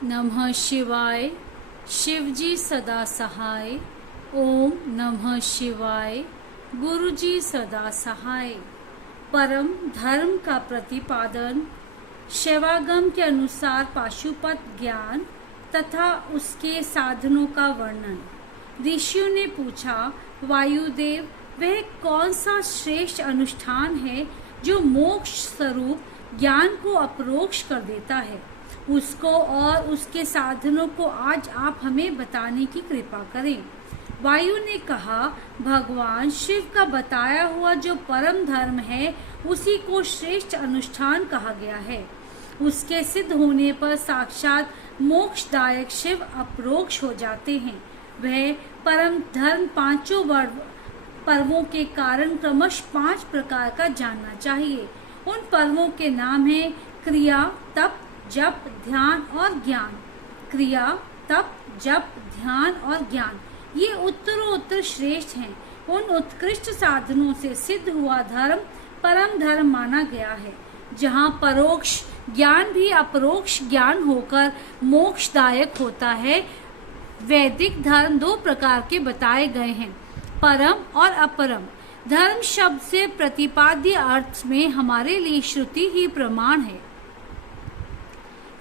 नमः शिवाय। शिवजी सदा सहाय। ओम नमः शिवाय। गुरुजी सदा सहाय। परम धर्म का प्रतिपादन। शैवागम के अनुसार पाशुपत ज्ञान तथा उसके साधनों का वर्णन। ऋषियों ने पूछा, वायुदेव, वह कौन सा श्रेष्ठ अनुष्ठान है जो मोक्ष स्वरूप ज्ञान को अपरोक्ष कर देता है? उसको और उसके साधनों को आज आप हमें बताने की कृपा करें। वायु ने कहा, भगवान शिव का बताया हुआ जो परम धर्म है उसी को श्रेष्ठ अनुष्ठान कहा गया है। उसके सिद्ध होने पर साक्षात मोक्षदायक शिव अपरोक्ष हो जाते हैं। वह परम धर्म पांचों पर्वों के कारण क्रमश 5 प्रकार का जानना चाहिए। उन पर्वों के नाम हैं क्रिया, तप, जप, ध्यान और ज्ञान। क्रिया, तप, जप, ध्यान और ज्ञान ये उत्तरोत्तर श्रेष्ठ हैं। उन उत्कृष्ट साधनों से सिद्ध हुआ धर्म परम धर्म माना गया है, जहाँ परोक्ष ज्ञान भी अपरोक्ष ज्ञान होकर मोक्षदायक होता है। वैदिक धर्म 2 प्रकार के बताए गए हैं, परम और अपरम। धर्म शब्द से प्रतिपाद्य अर्थ में हमारे लिए श्रुति ही प्रमाण है।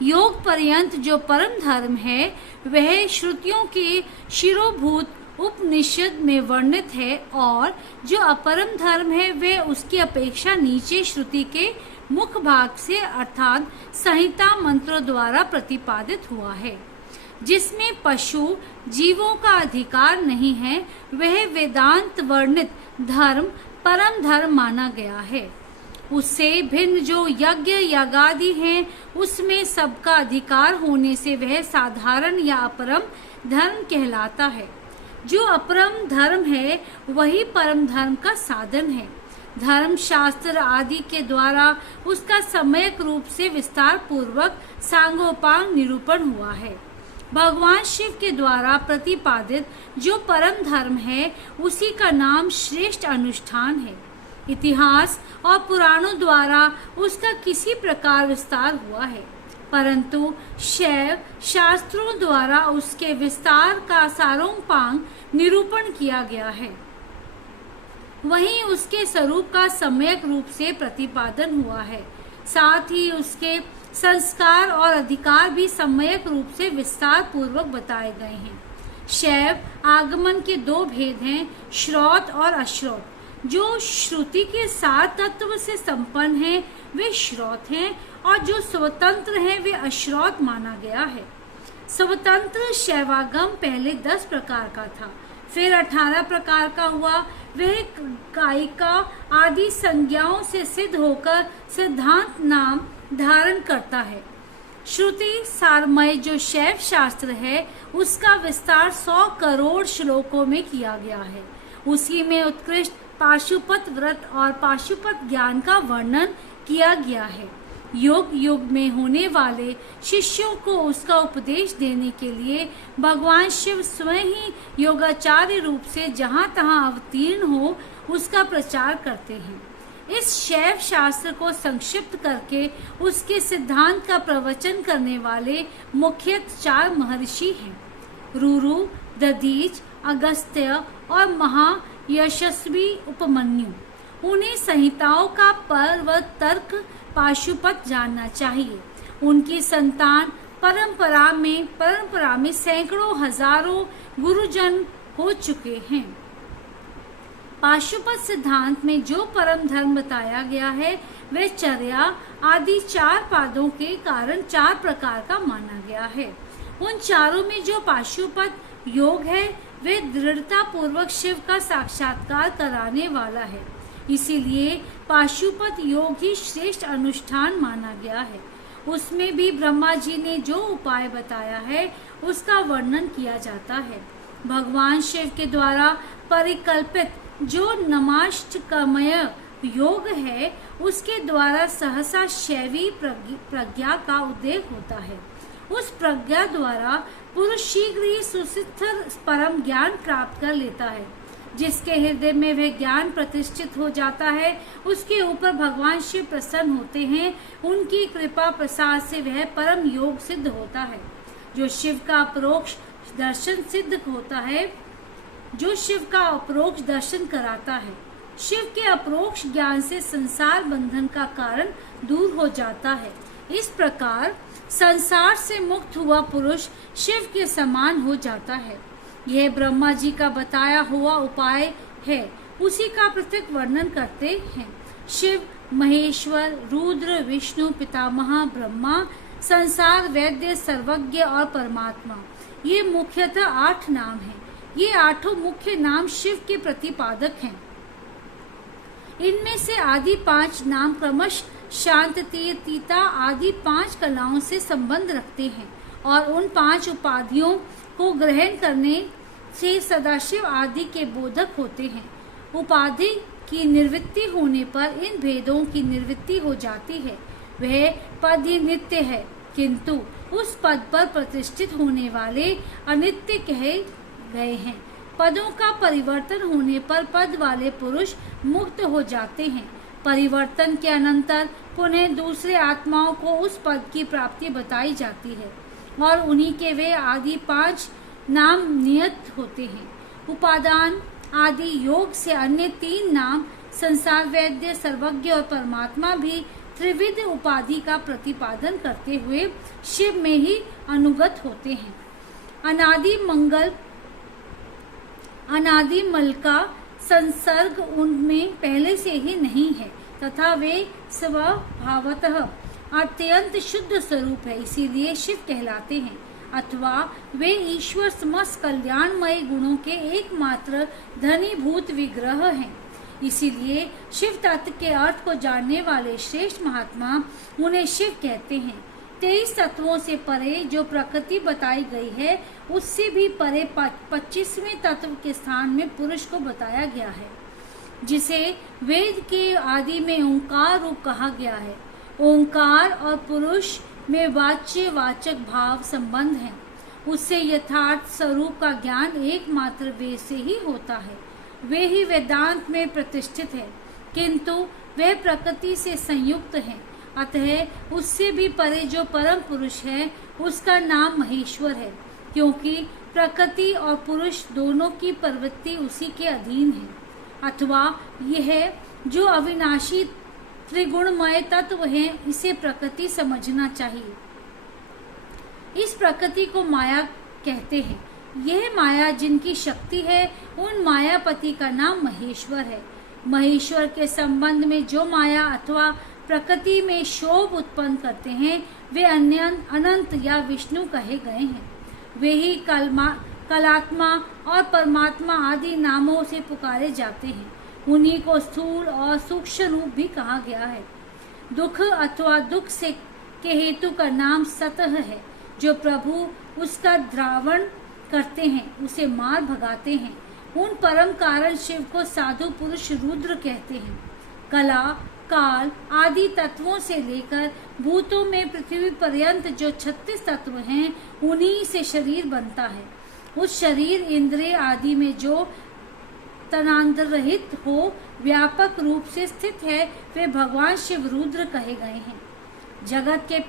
योग पर्यंत जो परम धर्म है वह श्रुतियों के शिरोभूत उपनिषद में वर्णित है, और जो अपरम धर्म है वह उसकी अपेक्षा नीचे श्रुति के मुख भाग से अर्थात संहिता मंत्रों द्वारा प्रतिपादित हुआ है। जिसमें पशु जीवों का अधिकार नहीं है, वह वेदांत वर्णित धर्म परम धर्म माना गया है। उससे भिन्न जो यज्ञ यागादि हैं, उसमें सबका अधिकार होने से वह साधारण या अपरम धर्म कहलाता है। जो अपरम धर्म है वही परम धर्म का साधन है। धर्म शास्त्र आदि के द्वारा उसका सम्यक रूप से विस्तार पूर्वक सांगोपांग निरूपण हुआ है। भगवान शिव के द्वारा प्रतिपादित जो परम धर्म है उसी का नाम श्रेष्ठ अनुष्ठान है। इतिहास और पुराणों द्वारा उसका किसी प्रकार विस्तार हुआ है, परंतु शैव शास्त्रों द्वारा उसके विस्तार का सारोंपांग निरूपण किया गया है। वहीं उसके स्वरूप का सम्यक रूप से प्रतिपादन हुआ है। साथ ही उसके संस्कार और अधिकार भी सम्यक रूप से विस्तार पूर्वक बताए गए हैं। शैव आगमन के 2 भेद हैं, श्रौत और अश्रौत। जो श्रुति के 7 तत्व से संपन्न हैं वे श्रौत हैं, और जो स्वतंत्र हैं वे अश्रौत माना गया है। स्वतंत्र शैवागम पहले 10 प्रकार का था, फिर 18 प्रकार का हुआ। वह कायिका आदि संज्ञाओं से सिद्ध होकर सिद्धांत नाम धारण करता है। श्रुति सारमय जो शैव शास्त्र है उसका विस्तार 100 करोड़ श्लोकों में किया गया है। उसी में उत्कृष्ट पाशुपत व्रत और पाशुपत ज्ञान का वर्णन किया गया है। युग युग में होने वाले शिष्यों को उसका उपदेश देने के लिए भगवान शिव स्वयं ही योगाचार्य रूप से जहाँ तहाँ अवतीर्ण हो उसका प्रचार करते हैं। इस शैव शास्त्र को संक्षिप्त करके उसके सिद्धांत का प्रवचन करने वाले मुख्यतः 4 महर्षि हैं, रुरु, दधीच, अगस्त्य और महायशस्वी उपमन्यु। उन्हें संहिताओं का पर्वत तर्क पाशुपत जानना चाहिए। उनकी संतान परंपरा में सैकड़ों हजारों गुरुजन हो चुके हैं। पाशुपत सिद्धांत में जो परम धर्म बताया गया है वह चर्या आदि 4 पादों के कारण 4 प्रकार का माना गया है। उन चारों में जो पाशुपत योग है वे दृढ़ता पूर्वक शिव का साक्षात्कार कराने वाला है। इसीलिए पाशुपत योग ही श्रेष्ठ अनुष्ठान माना गया है। उसमें भी ब्रह्मा जी ने जो उपाय बताया है उसका वर्णन किया जाता है। भगवान शिव के द्वारा परिकल्पित जो नमाष्टकमय योग है उसके द्वारा सहसा शैवी प्रज्ञा का उदय होता है। उस प्रज्ञा द्वारा पुरुष शीघ्र ही सुसिद्ध परम ज्ञान प्राप्त कर लेता है। जिसके हृदय में वह ज्ञान प्रतिष्ठित हो जाता है उसके ऊपर भगवान शिव प्रसन्न होते हैं। उनकी कृपा प्रसाद से वह परम योग सिद्ध होता है। जो शिव का अपरोक्ष दर्शन सिद्ध होता है, जो शिव का अपरोक्ष दर्शन कराता है। शिव के अपरोक्ष ज्ञान से संसार बंधन का कारण दूर हो जाता है। इस प्रकार संसार से मुक्त हुआ पुरुष शिव के समान हो जाता है। यह ब्रह्मा जी का बताया हुआ उपाय है, उसी का पृथक वर्णन करते हैं। शिव, महेश्वर, रुद्र, विष्णु, पितामह, ब्रह्मा, संसार, वैद्य, सर्वज्ञ और परमात्मा, ये मुख्यतः 8 नाम हैं। ये 8 मुख्य नाम शिव के प्रतिपादक हैं। इनमें से आदि 5 नाम क्रमश शांत, तीता आदि 5 कलाओं से संबंध रखते हैं और उन 5 उपाधियों को ग्रहण करने से सदाशिव आदि के बोधक होते हैं। उपाधि की निवृत्ति होने पर इन भेदों की निवृत्ति हो जाती है। वह पद ही नित्य है, किंतु उस पद पर प्रतिष्ठित होने वाले अनित्य कहे गए हैं। पदों का परिवर्तन होने पर पद वाले पुरुष मुक्त हो जाते हैं। परिवर्तन के अनंतर पुनः दूसरे आत्माओं को उस पद की प्राप्ति बताई जाती है और उन्हीं के वे आदि 5 नाम नियत होते हैं। उपादान आदि योग से अन्य 3 नाम संसार, वैद्य, सर्वज्ञ और परमात्मा भी त्रिविध उपाधि का प्रतिपादन करते हुए शिव में ही अनुगत होते हैं। अनादि मल का संसर्ग उनमें पहले से ही नहीं है तथा वे स्वभावतः अत्यंत शुद्ध स्वरूप है, इसीलिए शिव कहलाते हैं। अथवा वे ईश्वर समस्त कल्याणमय गुणों के एकमात्र धनीभूत विग्रह हैं। इसीलिए शिव तत्व के अर्थ को जानने वाले श्रेष्ठ महात्मा उन्हें शिव कहते हैं। 23 तत्वों से परे जो प्रकृति बताई गई है, उससे भी परे 25वें तत्व के स्थान में पुरुष को बताया गया है, जिसे वेद के आदि में ओंकार रूप कहा गया है। ओंकार और पुरुष में वाच्य वाचक भाव संबंध है। उससे यथार्थ स्वरूप का ज्ञान एकमात्र वेद से ही होता है। वे ही वेदांत में प्रतिष्ठित है, किंतु वे प्रकृति से संयुक्त हैं। अतः उससे भी परे जो परम पुरुष है, उसका नाम महेश्वर है, क्योंकि प्रकृति और पुरुष दोनों की प्रवृत्ति उसी के अधीन है। अथवा यह जो अविनाशी त्रिगुणमय तत्व है, इसे प्रकृति समझना चाहिए। इस प्रकृति को माया कहते हैं। यह माया जिनकी शक्ति है, उन मायापति का नाम महेश्वर है। महेश्वर के संबंध में जो माया अथवा प्रकृति में शोभ उत्पन्न करते हैं, वे अनंत या विष्णु कहे गए हैं। वे ही कलात्मा और परमात्मा आदि नामों से पुकारे जाते हैं। उन्हीं को स्थूल और सूक्ष्म रूप भी कहा गया है। दुख अथवा दुख से के हेतु का नाम सतह है। जो प्रभु उसका द्रावण करते हैं, उसे मार भगाते हैं। उन परम कारण शिव को साधु पुरुष रुद्र कहते हैं। कला, काल आदि तत्वों से लेकर भूतों में पृथ्वी पर्यंत जो 36 तत्व हैं, उन्हीं से शरीर बनता है। उस शरीर इंद्रिय आदि में जो तनांतर रहित हो, व्यापक रूप से स्थित है, वे भगवान शिव रुद्र कहे गए हैं। जगत के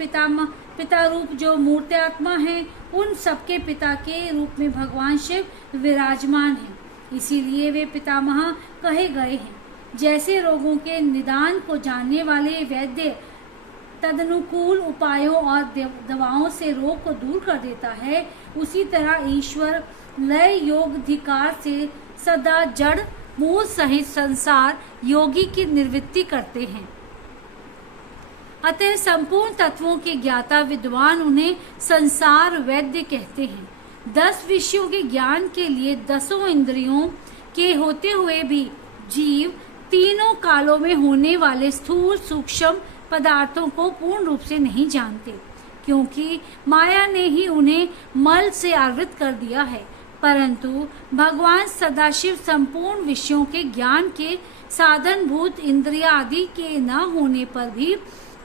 पिता रूप जो मूर्त्यात्मा हैं, उन सबके पिता के रूप में भगवान शिव विराजमान हैं। इसीलिए वे पितामह कहे गए हैं। जैसे रोगों के निदान को जानने वाले वैद्य तदनुकूल उपायों और दवाओं से रोग को दूर कर देता है, उसी तरह ईश्वर लय योगाधिकार से सदा जड़ मूल सहित संसार योगी की निवृत्ति करते हैं। अतः संपूर्ण तत्वों के ज्ञाता विद्वान उन्हें संसार वैद्य कहते हैं। 10 विषयों के ज्ञान के लिए 10 इंद्रियों के होते हुए भी जीव तीनों कालों में होने वाले स्थूल सूक्ष्म पदार्थों को पूर्ण रूप से नहीं जानते, क्योंकि माया ने ही उन्हें मल से आवृत कर दिया है। परंतु भगवान सदाशिव संपूर्ण विषयों के ज्ञान के साधनभूत इंद्रिया आदि के न होने पर भी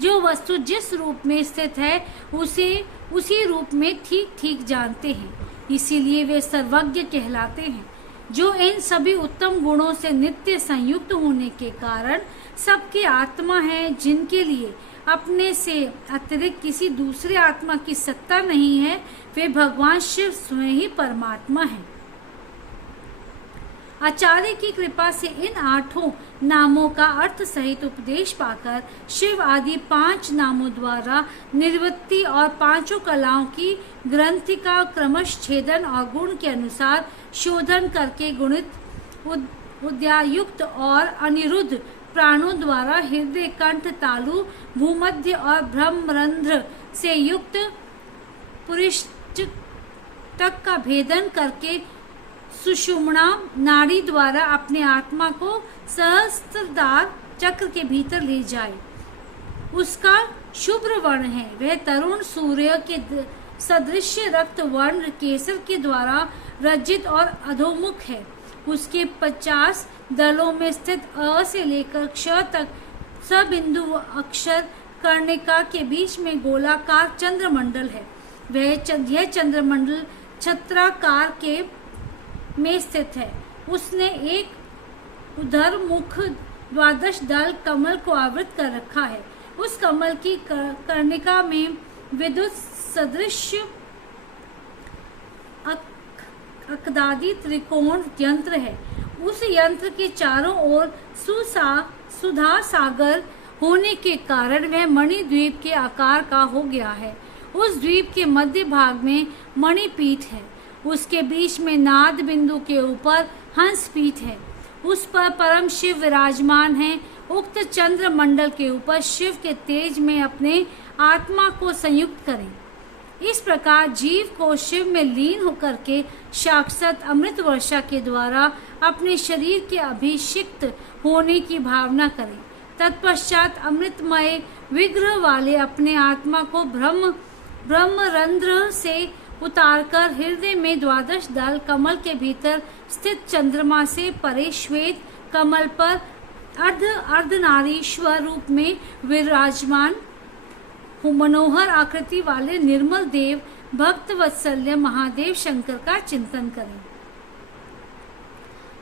जो वस्तु जिस रूप में स्थित है, उसे उसी रूप में ठीक ठीक जानते हैं। इसीलिए वे सर्वज्ञ कहलाते हैं। जो इन सभी उत्तम गुणों से नित्य संयुक्त होने के कारण सबके आत्मा है, जिनके लिए अपने से अतिरिक्त किसी दूसरे आत्मा की सत्ता नहीं है, वे भगवान शिव स्वयं ही परमात्मा है। आचार्य की कृपा से इन 8 नामों का अर्थ सहित उपदेश पाकर शिव आदि 5 नामों द्वारा निर्वृत्ति और 5 कलाओं की ग्रंथि का क्रमश छेदन और गुण के अनुसार शोधन करके गुणित उद्यायुक्त और अनिरुद्ध प्राणों द्वारा हृदय, कंठ, तालु, भूमध्य और ब्रह्मरंध्र से युक्त पुरिष्ठ तक का भेदन करके सुषुम्ना नाड़ी द्वारा अपने आत्मा को सहस्त्रधार चक्र के भीतर ले जाए। उसका शुभ्र वर्ण है, वह तरुण सूर्य के सदृश रक्त वर्ण केसर के द्वारा रजित और अधोमुख है। उसके 50 दलों में स्थित अ से लेकर क्ष तक सबिंदु अक्षर कर्णिका के बीच में गोलाकार चंद्रमंडल है। यह चंद्रमंडल छत्राकार के में स्थित है। उसने एक उधर मुख 12 दल कमल को आवृत कर रखा है। उस कमल की कर्णिका में विद्युत सदृश अकदादि त्रिकोण यंत्र है। उस यंत्र के चारों ओर सुधा सागर होने के कारण वह मणिद्वीप के आकार का हो गया है। उस द्वीप के मध्य भाग में मणिपीठ है। उसके बीच में नाद बिंदु के ऊपर हंस पीठ है। उस पर परम शिव विराजमान है। उक्त चंद्र मंडल के ऊपर शिव के तेज में अपने आत्मा को संयुक्त करें। इस प्रकार जीव को शिव में लीन होकर के साक्षात अमृत वर्षा के द्वारा अपने शरीर के अभिषिक्त होने की भावना करें। तत्पश्चात अमृतमय विग्रह वाले अपने आत्मा को ब्रह्मरंध्र से उतारकर हृदय में 12 दल कमल के भीतर स्थित चंद्रमा से परे श्वेत कमल पर अर्धनारीश्वर रूप में विराजमान मनोहर आकृति वाले निर्मल देव भक्त वत्सल्य महादेव शंकर का चिंतन करें।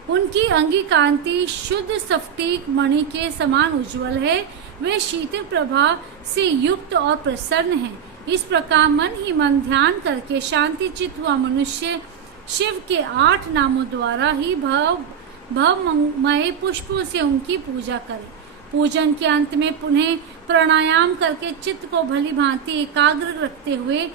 उनकी अंगी कांति शुद्ध स्फटिक मणि के समान उज्जवल है। वे शीतल प्रभा से युक्त और प्रसन्न हैं। इस प्रकार मन ही मन ध्यान करके शांति चित्त हुआ मनुष्य शिव के 8 नामों द्वारा ही भवमय पुष्पों से उनकी पूजा करे। पूजन के अंत में पुनः प्राणायाम करके चित्त को भली भांति एकाग्र रखते हुए